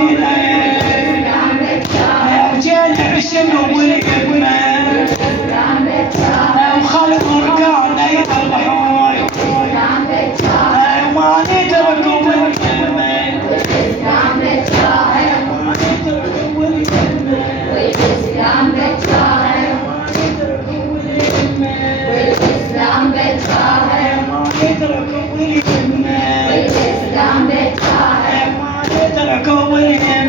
المدينة وجينا الشنو واليمة وخلق رجعنا يذبحون وما ندركوا واليمة والإسلام بتشاهد والإسلام بتشاهد ما ندركوا واليمة والإسلام بتشاهد ما ندركوا واليمة